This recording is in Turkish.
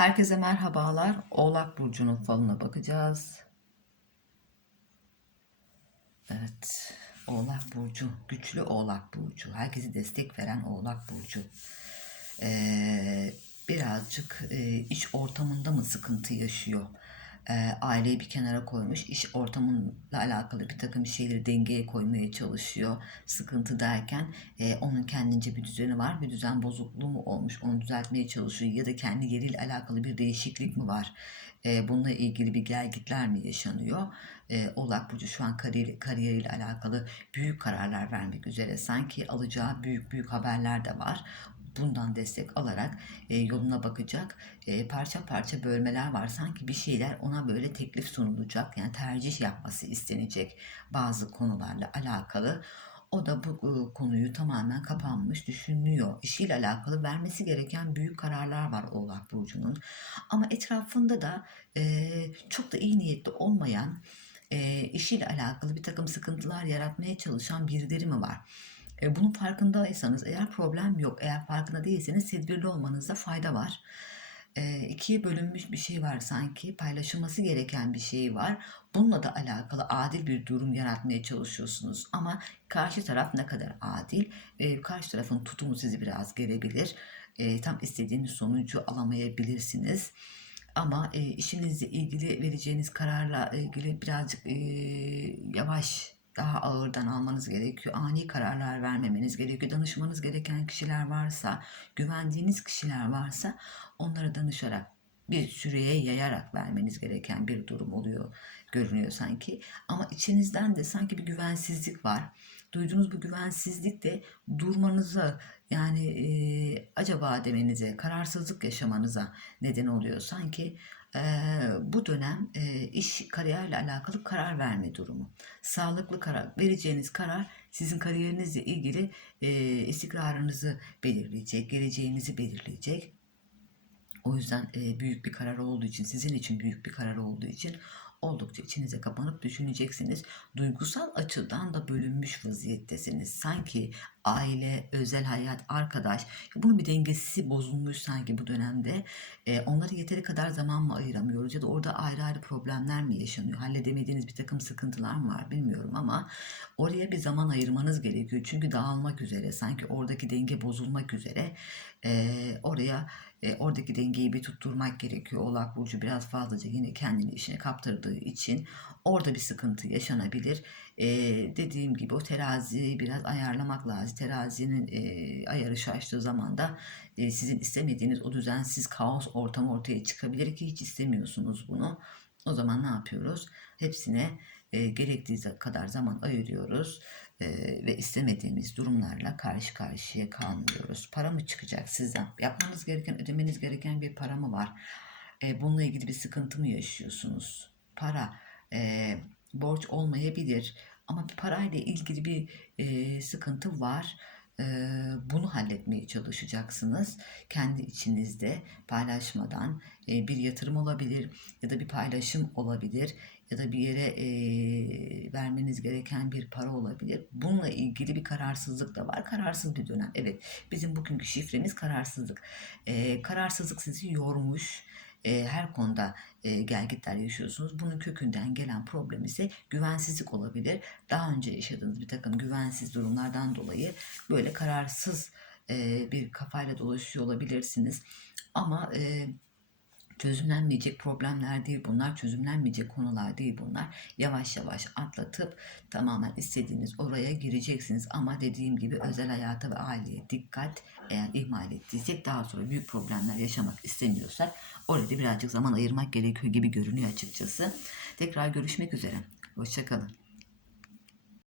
Herkese merhabalar. Oğlak Burcu'nun falına bakacağız. Evet. Oğlak Burcu. Güçlü Oğlak Burcu. Herkese destek veren Oğlak Burcu. Ee, birazcık e, iş ortamında mı sıkıntı yaşıyor? Ee, aileyi bir kenara koymuş. iş ortamıyla alakalı bir takım şeyleri dengeye koymaya çalışıyor. Sıkıntı derken e, onun kendince bir düzeni var. Bir düzen bozukluğu mu olmuş? Onu düzeltmeye çalışıyor. Ya da kendi yeriyle alakalı bir değişiklik mi var? E, bununla ilgili bir gelgitler mi yaşanıyor? E, Oğlak Burcu şu an kariyer, kariyeriyle alakalı büyük kararlar vermek üzere. Sanki alacağı büyük büyük haberler de var bundan destek alarak e, yoluna bakacak. E, parça parça bölmeler var. Sanki bir şeyler ona böyle teklif sunulacak. Yani tercih yapması istenecek bazı konularla alakalı. O da bu e, konuyu tamamen kapanmış düşünüyor. İşiyle alakalı vermesi gereken büyük kararlar var Oğlak Burcu'nun. Ama etrafında da e, çok da iyi niyetli olmayan e, işiyle alakalı bir takım sıkıntılar yaratmaya çalışan birileri mi var? E, bunun farkındaysanız eğer problem yok, eğer farkında değilseniz tedbirli olmanızda fayda var. E, ikiye bölünmüş bir şey var sanki, paylaşılması gereken bir şey var. Bununla da alakalı adil bir durum yaratmaya çalışıyorsunuz. Ama karşı taraf ne kadar adil, e, karşı tarafın tutumu sizi biraz gelebilir. E, tam istediğiniz sonucu alamayabilirsiniz. Ama e, işinizle ilgili vereceğiniz kararla ilgili birazcık e, yavaş daha ağırdan almanız gerekiyor. Ani kararlar vermemeniz gerekiyor. Danışmanız gereken kişiler varsa, güvendiğiniz kişiler varsa onlara danışarak bir süreye yayarak vermeniz gereken bir durum oluyor görünüyor sanki. Ama içinizden de sanki bir güvensizlik var. Duyduğunuz bu güvensizlik de durmanıza yani e, acaba demenize, kararsızlık yaşamanıza neden oluyor. Sanki bu dönem iş kariyerle alakalı karar verme durumu. Sağlıklı karar, vereceğiniz karar sizin kariyerinizle ilgili istikrarınızı belirleyecek, geleceğinizi belirleyecek. O yüzden büyük bir karar olduğu için, sizin için büyük bir karar olduğu için oldukça içinize kapanıp düşüneceksiniz. Duygusal açıdan da bölünmüş vaziyettesiniz. Sanki aile, özel hayat, arkadaş bunun bir dengesi bozulmuş sanki bu dönemde. E, onlara yeteri kadar zaman mı ayıramıyoruz ya da orada ayrı ayrı problemler mi yaşanıyor? Halledemediğiniz bir takım sıkıntılar mı var bilmiyorum ama oraya bir zaman ayırmanız gerekiyor. Çünkü dağılmak üzere sanki oradaki denge bozulmak üzere e, oraya e, oradaki dengeyi bir tutturmak gerekiyor. Oğlak Burcu biraz fazlaca yine kendini işine kaptırdığı için orada bir sıkıntı yaşanabilir. E, dediğim gibi o teraziyi biraz ayarlamak lazım. Terazinin e, ayarı şaştığı zaman da e, sizin istemediğiniz o düzensiz kaos ortamı ortaya çıkabilir ki hiç istemiyorsunuz bunu. O zaman ne yapıyoruz? Hepsine e, gerektiği kadar zaman ayırıyoruz ve istemediğimiz durumlarla karşı karşıya kalmıyoruz. Para mı çıkacak sizden? Yapmanız gereken, ödemeniz gereken bir para mı var? E, bununla ilgili bir sıkıntı mı yaşıyorsunuz? Para, borç olmayabilir ama parayla ilgili bir sıkıntı var bunu halletmeye çalışacaksınız. Kendi içinizde paylaşmadan bir yatırım olabilir ya da bir paylaşım olabilir ya da bir yere vermeniz gereken bir para olabilir. Bununla ilgili bir kararsızlık da var. Kararsız bir dönem. Evet bizim bugünkü şifremiz kararsızlık. Kararsızlık sizi yormuş e, her konuda e, gelgitler yaşıyorsunuz. Bunun kökünden gelen problem ise güvensizlik olabilir. Daha önce yaşadığınız bir takım güvensiz durumlardan dolayı böyle kararsız e, bir kafayla dolaşıyor olabilirsiniz. Ama e, çözümlenmeyecek problemler değil bunlar, çözümlenmeyecek konular değil bunlar. Yavaş yavaş atlatıp tamamen istediğiniz oraya gireceksiniz. Ama dediğim gibi özel hayata ve aileye dikkat eğer ihmal ettiysek daha sonra büyük problemler yaşamak istemiyorsak orada birazcık zaman ayırmak gerekiyor gibi görünüyor açıkçası. Tekrar görüşmek üzere. Hoşçakalın.